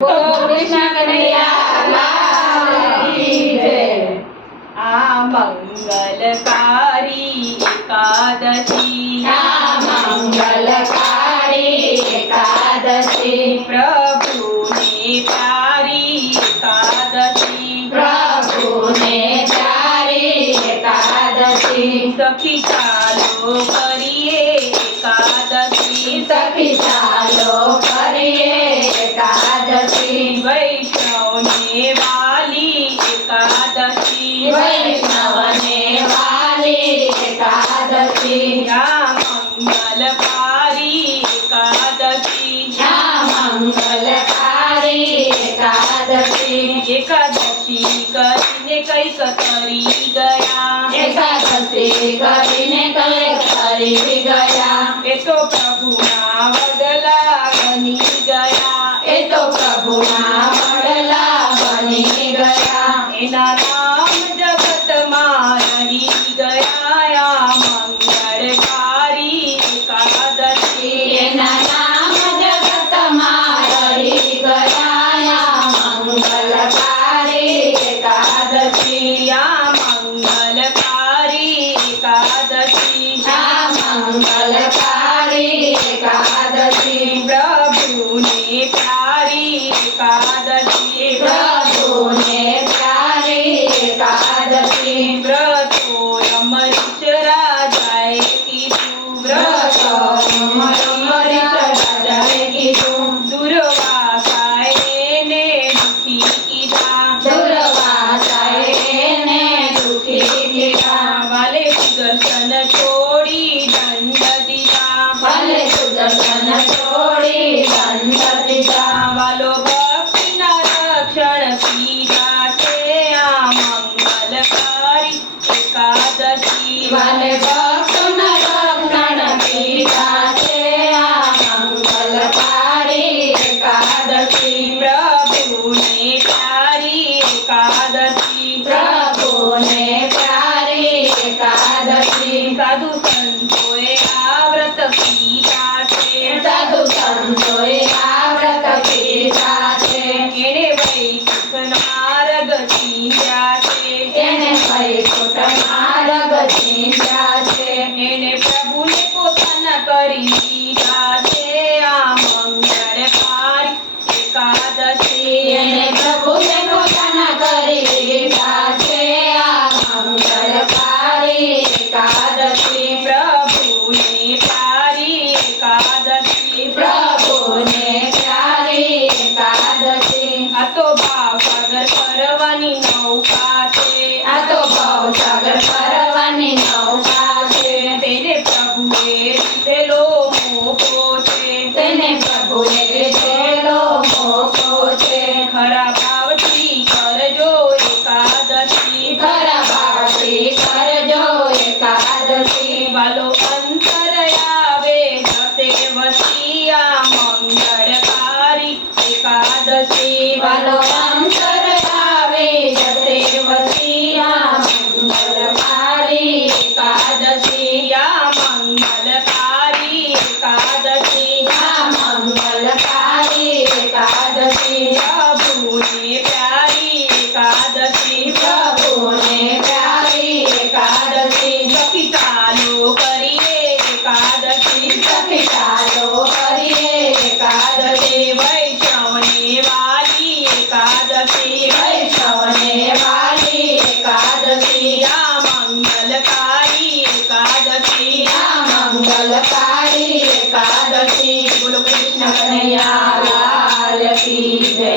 બોલો કૃષ્ણ કનૈયા લાલ કી જય। આ મંગલકારી એકાદશી, આ મંગલકારી એકાદશી, પ્રભુને પ્યારી એકાદશી, પ્રભુને પ્યારી એકાદશી। સખી ચાલો કરીએ એકાદશી, સખી ચાલો કરીએ એકાદશી। વૈષ્ણવને વાલી એકાદશી, વૈષ્ણવને વાલી એકાદશી। આ મંગલકારી એકાદશી, આ મંગલકારી એકાદશી, એકાદશી કરીને કઈક કરી ગયા, એકાદશી કરીને કંઈક કરી ગયા। એ તો પ્રભુના વડલા બની ગયા, એ તો પ્રભુના વડલા બની ગયા। એના નામ જગતમાં રહી ગયા। આ મંગળકારી એકાદશી, એના નામ જગતમાં રહી ગયા। આ મંગલકારી એકાદશી, આ મંગલકારી એકાદશી, આ મંગલકારી એકાદશી, પ્રભુને પ્યારી એકાદશી, પ્રભુને પ્યારી એકાદશી। વ્રતો અમૃત રાજાએ કીધું, વ્રતો અમૃત રાજાએ કીધું, દુર્વાસાએ એને દુખી કીધા, દુર્વાસાએ એને દુખી કીધા। વાલે સુદર્શન છોડી દંડ દીધા, ભલે સુદર્શન છોડી દંડ દીધા। વાલો ભક્તિના રક્ષણ કીધા છે। આ મંગલકારી એકાદશી, વાલે ભક્તોના રક્ષણ કીધા છે। આ મંગલકારી એકાદશી, પ્રભુને પ્યારી એકાદશી, પ્રભુને પ્યારી એકાદશી। સાધુ સંતોએ આ વ્રત કીધા છે, સાધુ સંતોએ આ વ્રત કીધા છે। એણે વૈકુંઠ માર્ગ ચીંધ્યા છે, એને વૈકુંઠ માર્ગ ચીંધ્યા છે। એણે પ્રભુને પોતાના કરી દીધા છે। આ મંગળકારી એકાદશી, એને પ્રભુને પોતાના કરી દીધા છે। આ મંગલકારી એકાદશી, પ્રભુને પ્યારી એકાદશી, પ્રભુને પ્યારી એકાદશી। આ તો ભાવસાગર કરવાની નૌકા છે, આ તો ભવસાગર પરવાની નૌકા છે। તેને પ્રભુએ દીધેલો મોકો છે, તેને પ્રભુએ દીધેલો મોકો છે। ખરા ભાવથી કરજો એકાદશી, ખરા ભાવથી કરજો એકાદશી। વાલો અંતર આવે જશે વસી। આ મંગળકારી એકાદશી, વાલો અંતર આવી જશે વસી। આ મંગલકારી એકાદશી, આ મંગલકારી એકાદશી, આ મંગલકારી એકાદશી, પ્રભુને પ્યારી એકાદશી, પ્રભુને પ્યારી એકાદશી। સખી ચાલો કરીએ એકાદશી, સખી ચાલો કરીએ એકાદશી, વૈષ્ણવને વાલી એકાદશી, વૈષ્ણવને વાલી એકાદશી। આ મંગલકારી એકાદશી, આ મંગલકારી એકાદશી। બોલો કૃષ્ણ કનૈયા લાલ કી જય।